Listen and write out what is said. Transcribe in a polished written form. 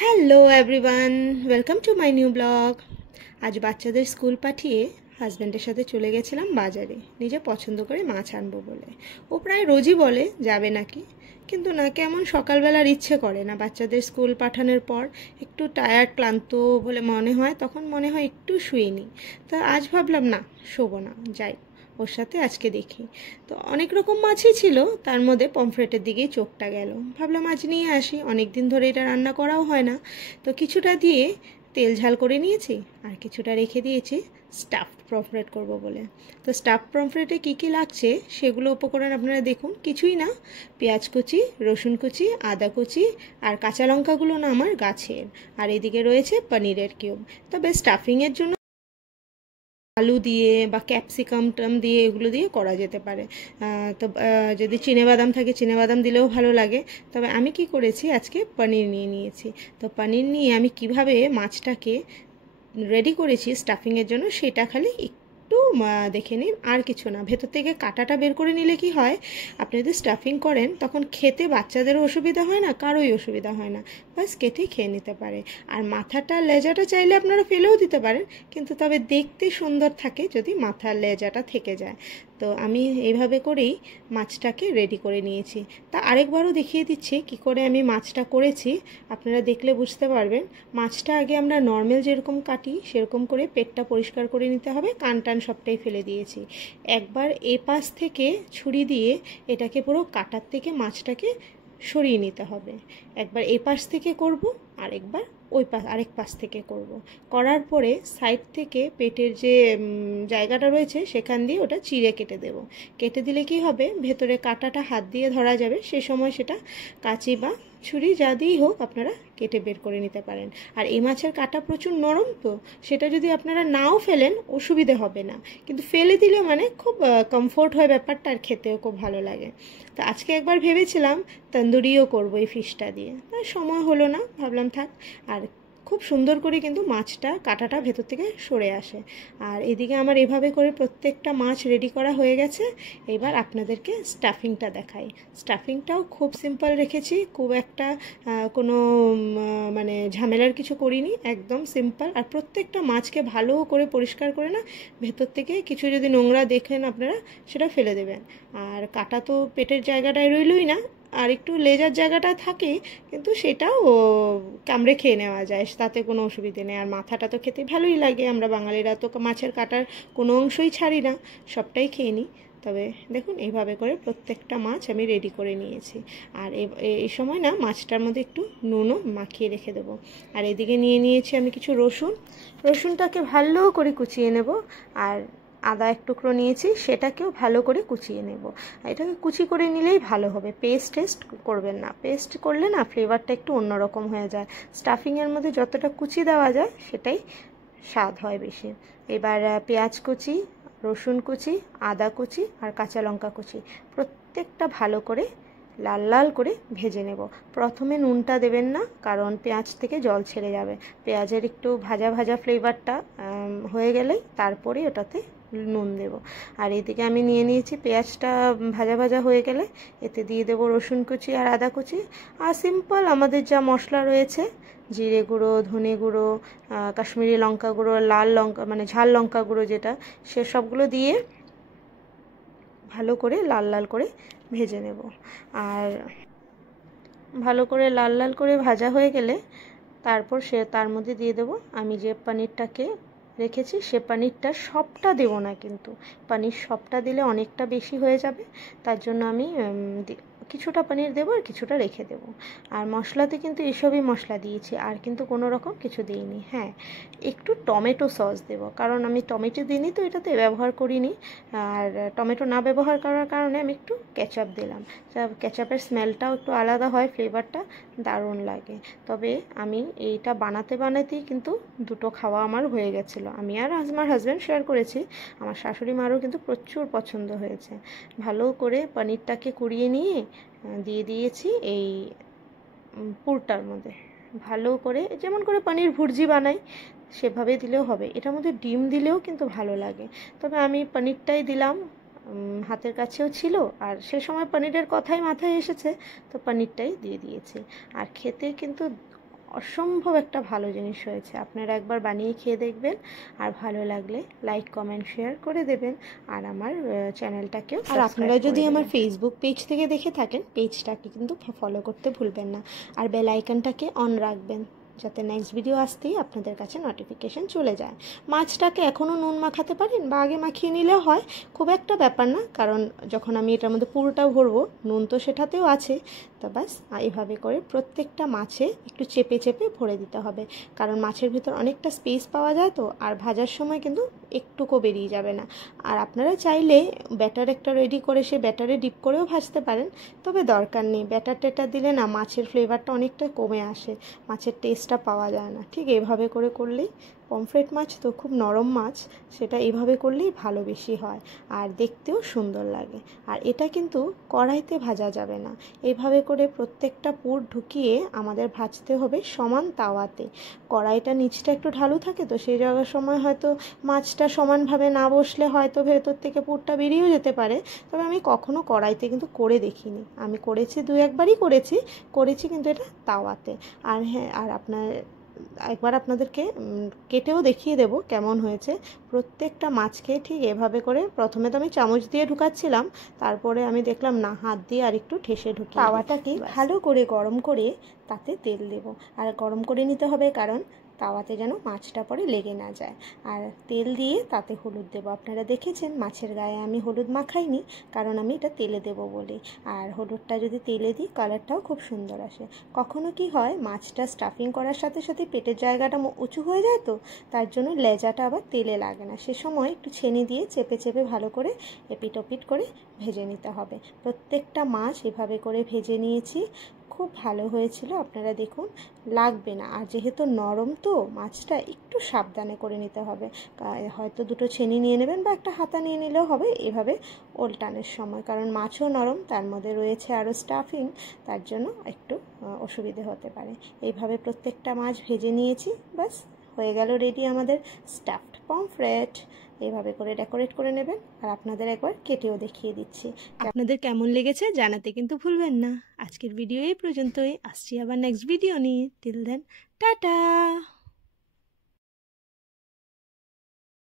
Hello everyone, welcome to my new blog. আজ বাচ্চাদের school পাঠিয়ে হাজব্যান্ডের সাথে চলে গেছিলাম বাজারে নিজে পছন্দ করে মাছ আনবো বলে। ও প্রায় রোজই বলে যাবে নাকি, কিন্তু না, কেমন সকালবেলার ইচ্ছে করে না। বাচ্চাদের স্কুল পাঠানোর পর একটু টায়ার্ড ক্লান্ত বলে মনে হয়, তখন মনে হয় একটু শুয়ে নিই। তা আজ ভাবলাম না, শোবো না, যাই ওর সাথে আজকে দেখি। তো অনেক রকম মাছই ছিল, তার মধ্যে পমফ্রেটের দিকেই চোখটা গেল। ভাবলাম আজ নিয়ে আসি, অনেক দিন ধরে এটা রান্না করাও হয় না। তো কিছুটা দিয়ে তেল ঝাল করে নিয়েছি, আর কিছুটা রেখে দিয়েছি স্টাফড পমফ্রেট করব বলে। তো স্টাফড পমফ্রেটে কী কী লাগছে সেগুলো উপকরণ আপনারা দেখুন। কিছুই না, পেঁয়াজ কুচি, রসুন কুচি, আদা কুচি, আর কাঁচা লঙ্কাগুলো না আমার গাছের। আর এদিকে রয়েছে পনিরের কিউব। তবে স্টাফিংয়ের জন্য আলু দিয়ে বা ক্যাপসিকাম টাম দিয়ে এগুলো দিয়ে করা যেতে পারে। তো যদি চিনেবাদাম থাকে চিনেবাদাম দিলেও ভালো লাগে। তবে আমি কি করেছি, আজকে পনির নিয়ে নিয়েছি। তো পনির নিয়ে আমি কিভাবে মাছটাকে রেডি করেছি স্টাফিংয়ের জন্য সেটা খালি একটু দেখে নিন, আর কিছু না। ভেতর থেকে কাঁটাটা বের করে নিলে কি হয়, আপনি যদি স্টাফিং করেন তখন খেতে বাচ্চাদেরও অসুবিধা হয় না, কারোই অসুবিধা হয় না, বাস কেটেই খেয়ে নিতে পারে। আর মাথাটা লেজাটা চাইলে আপনারা ফেলেও দিতে পারেন, কিন্তু তবে দেখতে সুন্দর থাকে যদি মাথার লেজাটা থেকে যায়। তো আমি এইভাবে করেই মাছটাকে রেডি করে নিয়েছি। তা আরেকবারও দেখিয়ে দিচ্ছি কি করে আমি মাছটা করেছি, আপনারা দেখলে বুঝতে পারবেন। মাছটা আগে আমরা নর্মাল যেরকম কাটি সেরকম করে পেটটা পরিষ্কার করে নিতে হবে, কান টান সবটাই ফেলে দিয়েছি। একবার এ পাশ থেকে ছুরি দিয়ে এটাকে পুরো কাটার থেকে মাছটাকে সরিয়ে নিতে হবে। একবার এই পাশ থেকে করব, আরেকবার ওই পাশ আরেক পাশ থেকে করব। করার পরে সাইড থেকে পেটের যে জায়গাটা রয়েছে সেখান দিয়ে ওটা চিড়ে কেটে দেব। কেটে দিলে কি হবে, ভেতরে কাঁটাটা হাত দিয়ে ধরা যাবে, সে সময় সেটা কাঁচি বা ছুরি যা দিয়েই হোক আপনারা কেটে বের করে নিতে পারেন। আর এই মাছের কাঁটা প্রচুর নরম, তো সেটা যদি আপনারা নাও ফেলেন অসুবিধে হবে না, কিন্তু ফেলে দিলে মানে খুব কমফোর্ট হয় ব্যাপারটা, আর খেতেও খুব ভালো লাগে। তো আজকে একবার ভেবেছিলাম তন্দুরিও করবো এই ফিশটা দিয়ে, সময় হলো না, ভাবলাম থাক। আর খুব সুন্দর করে কিন্তু মাছটা কাঁটাটা ভেতর থেকে সরে আসে। আর এদিকে আমার এভাবে করে প্রত্যেকটা মাছ রেডি করা হয়ে গেছে। এবার আপনাদেরকে স্টাফিংটা দেখাই। স্টাফিংটাও খুব সিম্পল রেখেছি, খুব একটা কোনো মানে ঝামেলার কিছু করিনি, একদম সিম্পল। আর প্রত্যেকটা মাছকে ভালো করে পরিষ্কার করে না ভেতর থেকে কিছু যদি নোংরা দেখেন আপনারা সেটা ফেলে দেবেন। আর কাটা তো পেটের জায়গাটায় রইলই না, আর একটু লেজার জায়গাটা থাকে, কিন্তু সেটাও কামড়ে খেয়ে নেওয়া যায়, তাতে কোনো অসুবিধে নেই। আর মাথাটা তো খেতে ভালোই লাগে, আমরা বাঙালিরা তো মাছের কাটার কোনো অংশই ছাড়ি না, সবটাই খেয়ে নিই। তবে দেখুন এইভাবে করে প্রত্যেকটা মাছ আমি রেডি করে নিয়েছি। আর এই সময় না মাছটার মধ্যে একটু নুনও মাখিয়ে রেখে দেবো। আর এদিকে নিয়ে নিয়েছি আমি কিছু রসুনটাকে ভালো করে কুচিয়ে নেব। আর আদা এক টুকরো নিয়েছি, সেটাকেও ভালো করে কুচিয়ে নেব। এটাকে কুচি করে নিলেই ভালো হবে, টেস্ট করবেন না। পেস্ট করলে না ফ্লেভারটা একটু অন্যরকম হয়ে যায়। স্টাফিংয়ের মধ্যে যতটা কুচি দেওয়া যায় সেটাই স্বাদ হয় বেশি। এবার পেঁয়াজ কুচি, রসুন কুচি, আদা কুচি আর কাঁচা লঙ্কা কুচি প্রত্যেকটা ভালো করে লাল লাল করে ভেজে নেব। প্রথমে নুনটা দেবেন না, কারণ পেঁয়াজ থেকে জল ছেড়ে যাবে। পেঁয়াজের একটু ভাজা ভাজা ফ্লেভারটা হয়ে গেলেই তারপরে ওটাতে নুন দেব। আর এদিকে আমি নিয়ে নিয়েছি পেঁয়াজটা ভাজা ভাজা হয়ে গেলে এতে দিয়ে দেব রসুন কুচি আর আদা কুচি। আর সিম্পল আমাদের যা মশলা রয়েছে, জিরে গুঁড়ো, ধনে গুঁড়ো, কাশ্মীরি লঙ্কা গুঁড়ো, লাল লঙ্কা মানে ঝাল লঙ্কা গুঁড়ো যেটা, সে সবগুলো দিয়ে ভালো করে লাল লাল করে ভেজে নেব। আর ভালো করে লাল লাল করে ভাজা হয়ে গেলে তারপর তার মধ্যে দিয়ে দেব আমি যে পনিরটাকে রেখেছি। সে পনিরটা সবটা দেব না, কিন্তু পনির সবটা দিলে অনেকটা বেশি হয়ে যাবে, তার জন্য আমি কিছুটা পনির দেবো আর কিছুটা রেখে দেব। আর মশলাতে কিন্তু এসবই মশলা দিয়েছি, আর কিন্তু কোনো রকম কিছু দিইনি। হ্যাঁ, একটু টমেটো সস দেব, কারণ আমি টমেটো দিইনি তো এটাতে ব্যবহার করিনি। আর টমেটো না ব্যবহার করার কারণে আমি একটু কেচাপ দিলাম। কেচাপের স্মেলটাও একটু আলাদা হয়, ফ্লেভারটা দারুণ লাগে। তবে আমি এইটা বানাতেই কিন্তু দুটো খাওয়া আমার হয়ে গেছিলো। আমি আর আমার হাজব্যান্ড শেয়ার করেছি, আমার শাশুড়ি মারও কিন্তু প্রচুর পছন্দ হয়েছে। ভালো করে পনিরটাকে কুড়িয়ে নিয়ে দিয়ে দিয়েছি এই পুরটার মধ্যে। ভালো করে যেমন করে পনির ভুর্জি বানাই সেভাবে দিলেও হবে, এটার মধ্যে ডিম দিলেও কিন্তু ভালো লাগে। তবে আমি পনিরটাই দিলাম, হাতের কাছেও ছিল আর সে সময় পনিরের কথাই মাথায় এসেছে, তো পনিরটাই দিয়ে দিয়েছি। আর খেতে কিন্তু অসম্ভব একটা ভালো জিনিস হয়েছে। আপনারা একবার বানিয়ে খেয়ে দেখবেন, আর ভালো লাগলে লাইক কমেন্ট শেয়ার করে দেবেন, আর আমার চ্যানেলটাকেও। আর আপনারা যদি আমার ফেসবুক পেজ থেকে দেখে থাকেন, পেজটাকে কিন্তু ফলো করতে ভুলবেন না, আর বেল আইকনটাকে অন রাখবেন, যাতে নেক্সট ভিডিও আসতেই আপনাদের কাছে নোটিফিকেশান চলে যায়। মাছটাকে এখনও নুন মাখাতে পারেন বা আগে মাখিয়ে নিলেও হয়, খুব একটা ব্যাপার না, কারণ যখন আমি এটার মধ্যে পুরোটা ভরবো নুন তো সেটাতেও আছে। তো বাস এইভাবে করে প্রত্যেকটা মাছে একটু চেপে চেপে ভরে দিতে হবে, কারণ মাছের ভিতর অনেকটা স্পেস পাওয়া যায় তো, আর ভাজার সময় কিন্তু একটুকু বেরিয়ে যাবে না। আর আপনারা চাইলে ব্যাটার একটা রেডি করে সে ব্যাটারে ডিপ করেও ভাজতে পারেন, তবে দরকার নেই। ব্যাটার টেটার দিলে না মাছের ফ্লেভারটা অনেকটা কমে আসে, মাছের টেস্টটা পাওয়া যায় না। ঠিক এইভাবে করে করলেই, পমফ্রেট মাছ তো খুব নরম মাছ, সেটা এইভাবে করলেই ভালো বেশি হয়, আর দেখতেও সুন্দর লাগে। আর এটা কিন্তু কড়াইতে ভাজা যাবে না, এইভাবে করে প্রত্যেকটা পুর ঢুকিয়ে আমাদের ভাজতে হবে সমান তাওয়াতে। কড়াইটা নিচটা একটু ঢালু থাকে তো, সেই জায়গার সময় হয়তো মাছটা সমানভাবে না বসলে হয়তো ভেতর থেকে পুরটা বেরিয়েও যেতে পারে। তবে আমি কখনো কড়াইতে কিন্তু করে দেখিনি, আমি করেছি 2-1বারই করেছি কিন্তু এটা তাওয়াতে। আর হ্যাঁ, আর একবার আপনাদেরকে কেটেও দেখিয়ে দেব কেমন হয়েছে। প্রত্যেকটা মাছকে ঠিক এভাবে করে, প্রথমে তো আমি চামচ দিয়ে ঢুকাচ্ছিলাম, তারপরে আমি দেখলাম না, হাত দিয়ে আর একটু ঠেসে ঢুকিয়ে তাওয়াটাকে ভালো করে গরম করে তাতে তেল দেব। আর গরম করে নিতে হবে, কারণ তাওয়াতে যেন মাছটা পরে লেগে না যায়। আর তেল দিয়ে তাতে হলুদ দেবো। আপনারা দেখেছেন মাছের গায়ে আমি হলুদ মাখাইনি, কারণ আমি এটা তেলে দেবো বলে। আর হলুদটা যদি তেলে দিই কালারটাও খুব সুন্দর আসে। কখনো কি হয়, মাছটা স্টাফিং করার সাথে সাথে পেটের জায়গাটা উঁচু হয়ে যায় তো, তার জন্য লেজাটা আবার তেলে লাগে না। সে সময় একটু ছেনি দিয়ে চেপে চেপে ভালো করে এপিট ওপিট করে ভেজে নিতে হবে। প্রত্যেকটা মাছ এভাবে করে ভেজে নিয়েছি, খুব ভালো হয়েছিল। আপনারা দেখুন, লাগবে না। আর যেহেতু নরম তো মাছটা, একটু সাবধানে করে নিতে হবে। হয়তো দুটো ছেনি নিয়ে নেবেন বা একটা হাতা নিয়ে নিলেও হবে এভাবে ওল্টানোর সময়, কারণ মাছও নরম, তার মধ্যে রয়েছে আরও স্টাফিং, তার জন্য একটু অসুবিধে হতে পারে। এইভাবে প্রত্যেকটা মাছ ভেজে নিয়েছি, বাস হয়ে গেল রেডি আমাদের স্টাফড পমফ্রেট। এইভাবে করে ডেকোরেট করে নেবেন, আর আপনাদের একবার কেটেও দেখিয়ে দিচ্ছি। আপনাদের কেমন লেগেছে জানাতে কিন্তু ভুলবেন না। আজকের ভিডিও এই পর্যন্তই, আসছি আবার নেক্সট ভিডিও নিয়ে। Till then, tata.